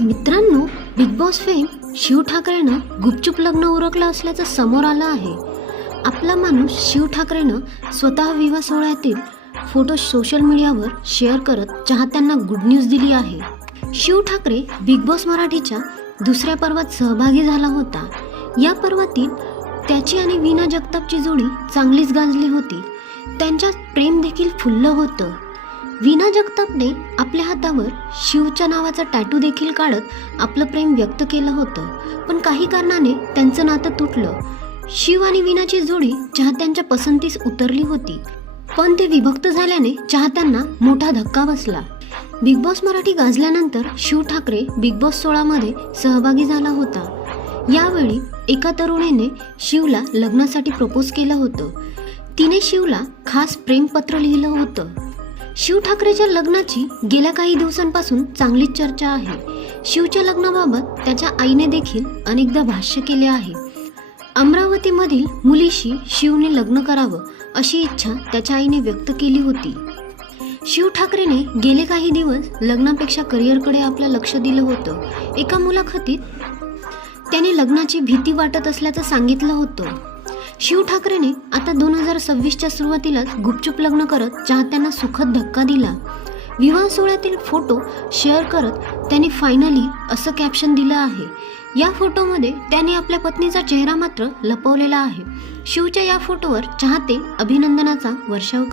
मित्रांनो, big boss fame Shiv ठाकरेनं गुपचूप लग्न उरकलं असल्याचं समोर आलं आहे. आपला माणूस शिव ठाकरेनं स्वतः विवाह सोहळ्यातील फोटो सोशल मीडियावर शेअर करत चाहत्यांना गुड न्यूज दिली आहे. शिव ठाकरे बिग बॉस मराठीच्या दुसऱ्या पर्वात सहभागी झाला होता. या पर्वातील त्याची आणि वीणा जगतापची जोडी चांगलीच गाजली होती. त्यांच्यात प्रेम देखील फुललं होतं. वीणा जगतापने आपल्या हातावर शिवच्या नावाचा टॅटू देखील काढत आपलं प्रेम व्यक्त केलं होतं. पण काही कारणाने त्यांचं नातं तुटलं. शिव आणि वीणाची जोडी चाहत्यांच्या पसंतीस उतरली होती, पण ते विभक्त झाल्याने चाहत्यांना मोठा धक्का बसला. बिग बॉस मराठी गाजल्यानंतर शिव ठाकरे बिग बॉस 16 मध्ये सहभागी झाला होता. यावेळी एका तरुणीने शिवला लग्नासाठी प्रपोज केलं होतं. तिने शिवला खास प्रेमपत्र लिहिलं होतं. शिव ठाकरेच्या लग्नाची गेल्या काही दिवसांपासून चांगलीच चर्चा आहे. शिवच्या लग्नाबाबत त्याच्या आईने देखील अनेकदा भाष्य केले आहे. अमरावतीमधील मुलीशी शिवने लग्न करावं अशी इच्छा त्याच्या आईने व्यक्त केली होती. शिव ठाकरेने गेले काही दिवस लग्नापेक्षा करिअरकडे आपलं लक्ष दिलं होतं. एका मुलाखतीत त्याने लग्नाची भीती वाटत असल्याचं सांगितलं होतं. शिव ठाकरेने आता 2026च्या सुरुवातीलाच गुपचूप लग्न करत चाहत्यांना सुखद धक्का दिला. विवाह सोहळ्यातील फोटो शेअर करत त्याने फायनली असं कॅप्शन दिलं आहे. या फोटोमध्ये त्याने आपल्या पत्नीचा चेहरा मात्र लपवलेला आहे. शिवच्या या फोटोवर चाहते अभिनंदनाचा वर्षाव